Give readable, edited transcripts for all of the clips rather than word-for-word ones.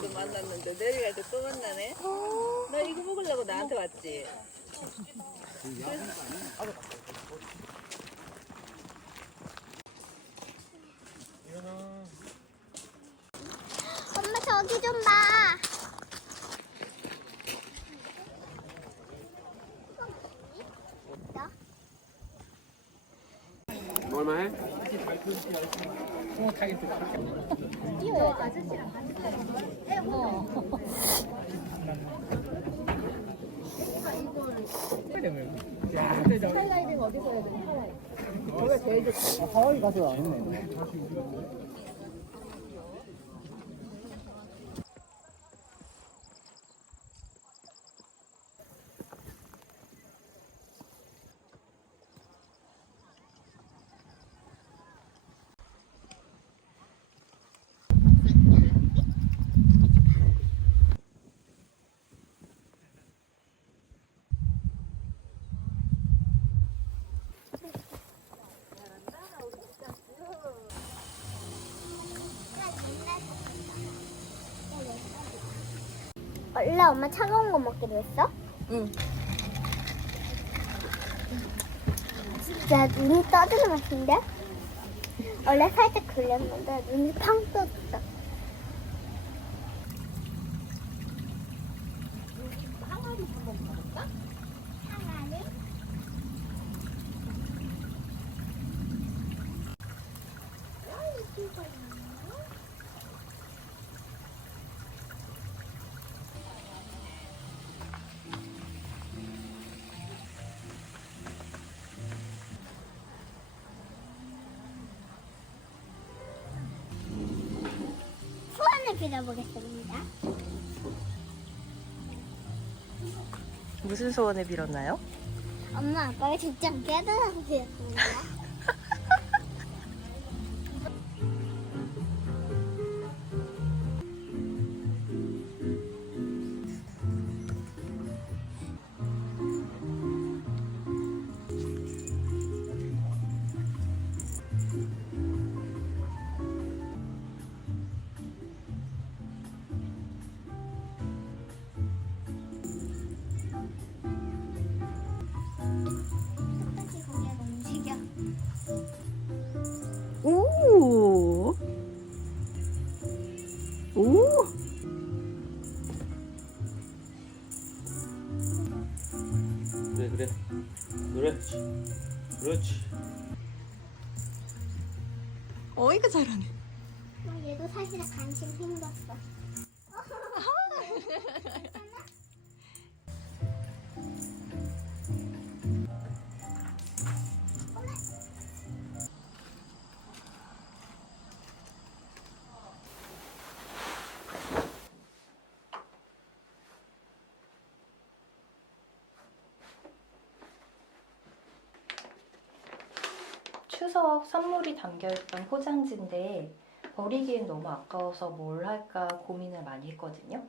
때도 만났는데 내려갈 때 또 만나네. 나 이거 먹으려고 나한테 왔지. 엄마 저기 좀 봐. 얼마 해? 이거 아저씨랑 같이 하이라이팅 어디서 해야 되나? 하이라이팅. 거기가 제일 좋지. 하와이 가서 안 했네. 원래 엄마 차가운 거 먹기로 했어? 응. 진짜 눈이 떠지는 맛인데? 원래 살짝 그랬는데 눈이 팡 떠졌다. 항아리 한번 가볼까? 항아리? 소원을 빌어보겠습니다. 무슨 소원을 빌었나요? 엄마 아빠가 죽지 않게 해달라고 빌었습니다. 똑같이 고개가 움직여. 오! 오! 그래 그래 그렇지 그렇지. 어이가 잘하네. 얘도 사실 관심 생겼어. 추석 선물이 담겨있던 포장지인데 버리기엔 너무 아까워서 뭘 할까 고민을 많이 했거든요.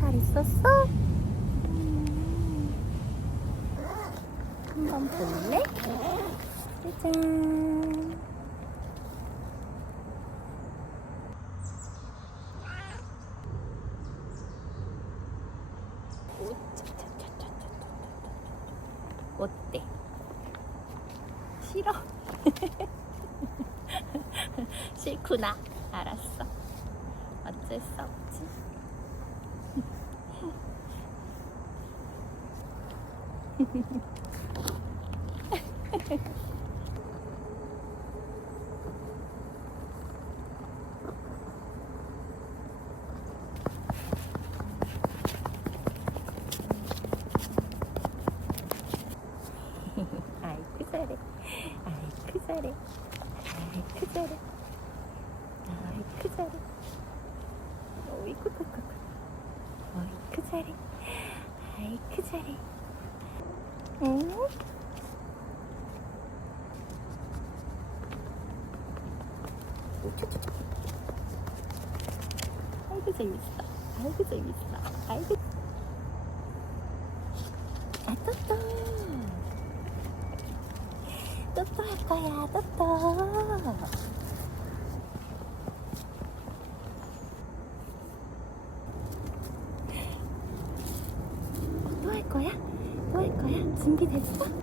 잘 있었어? 한번 볼래? 짜잔. 어때? 싫어? 싫구나. 알았어. 어쩔 수 없지. 아이쿠 잘해. 아이쿠 잘해. 아이쿠 잘해. 아이쿠 잘해. 어이쿠 쿠쿠쿠. 어이쿠 잘해. 아이쿠 잘해. 응? 아이고 재밌어. 아이고 재밌어. 아이고. 아 또또. 또또 할 거야. 또또. 또 할 거야? 또 할 거야? 준비됐어?